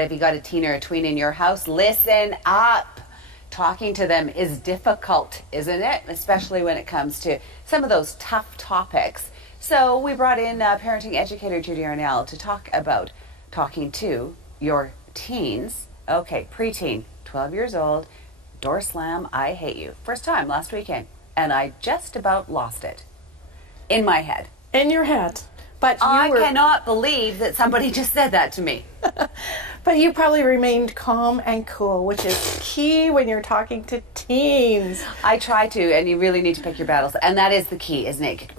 right, if you got a teen or a tween in your house, listen up. Talking to them is difficult, isn't it? Especially when it comes to some of those tough topics. So we brought in parenting educator Judy Arnall to talk about talking to your teens. Okay, preteen, 12 years old, door slam, I hate you. First time last weekend, and I just about lost it in my head. In your head. But I cannot believe that somebody just said that to me. But you probably remained calm and cool, which is key when you're talking to teens. I try to, and you really need to pick your battles. And that is the key, isn't it?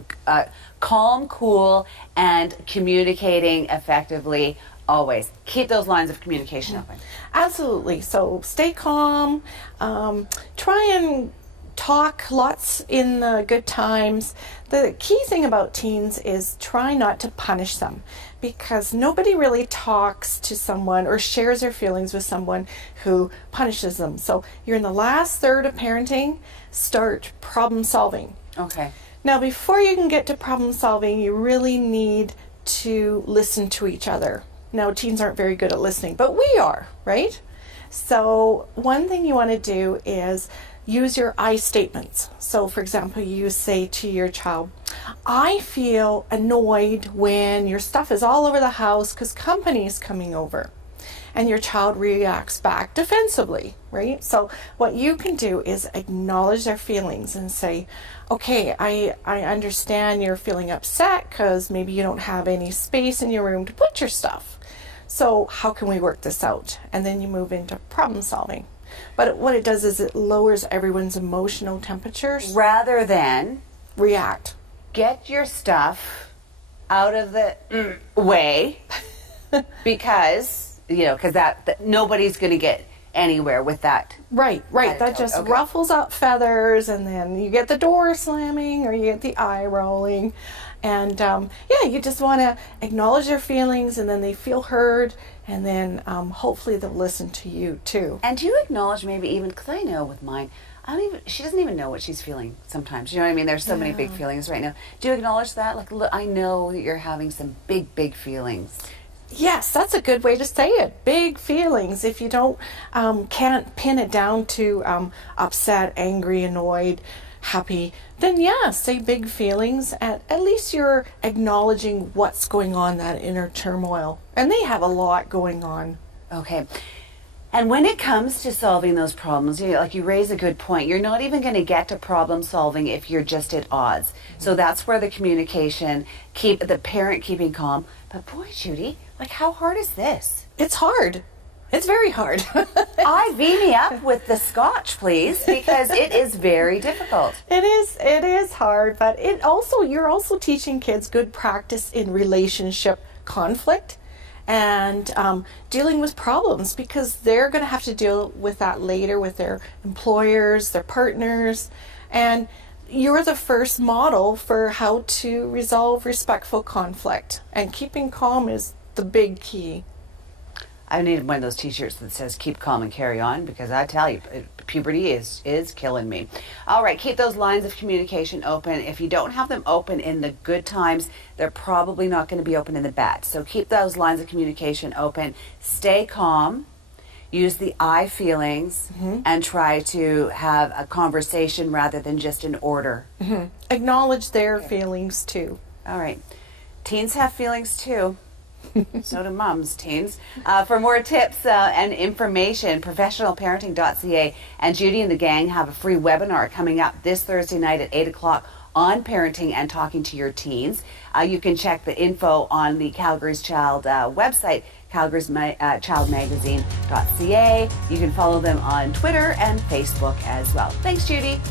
Calm, cool, and communicating effectively always. Keep those lines of communication open. Absolutely. So stay calm. Try and talk lots in the good times. The key thing about teens is try not to punish them, because nobody really talks to someone or shares their feelings with someone who punishes them. So you're in the last third of parenting, start problem solving. Okay. Now, before you can get to problem solving, you really need to listen to each other. Now, teens aren't very good at listening, but we are, right? So one thing you want to do is use your I statements. So, for example, you say to your child, I feel annoyed when your stuff is all over the house because company is coming over. And your child reacts back defensively, right? So what you can do is acknowledge their feelings and say, okay, I understand you're feeling upset because maybe you don't have any space in your room to put your stuff. So how can we work this out? And then you move into problem solving. But what it does is it lowers everyone's emotional temperatures. Rather than react. Get your stuff out of the way because, because that nobody's going to get anywhere with that. Right. That just ruffles up feathers, and then you get the door slamming or you get the eye rolling. And you just want to acknowledge their feelings, and then they feel heard, and then hopefully they'll listen to you too. And do you acknowledge maybe even, because I know with mine, she doesn't even know what she's feeling sometimes. You know what I mean? There's so many big feelings right now. Do you acknowledge that? Like, look, I know that you're having some big feelings. Yes, that's a good way to say it. Big feelings. If you don't, can't pin it down to upset, angry, annoyed, happy, then say big feelings. At least you're acknowledging what's going on, that inner turmoil. And they have a lot going on. Okay. And when it comes to solving those problems, you raise a good point. You're not even going to get to problem solving if you're just at odds. So that's where the communication, the parent keeping calm. But boy, Judy, how hard is this? It's hard. It's very hard. IV me up with the scotch, please, because it is very difficult. It is hard, but you're also teaching kids good practice in relationship conflict and dealing with problems, because they're going to have to deal with that later with their employers, their partners, and you're the first model for how to resolve respectful conflict, and keeping calm is the big key. I need one of those t-shirts that says keep calm and carry on, because I tell you, puberty is killing me. All right, keep those lines of communication open. If you don't have them open in the good times, they're probably not going to be open in the bad. So keep those lines of communication open. Stay calm. Use the I feelings and try to have a conversation rather than just an order. Acknowledge their feelings too. All right. Teens have feelings too. So do moms, teens. For more tips and information, professionalparenting.ca and Judy and the gang have a free webinar coming up this Thursday night at 8 o'clock on parenting and talking to your teens. You can check the info on the Calgary's Child website, calgaryschildmagazine.ca. You can follow them on Twitter and Facebook as well. Thanks, Judy.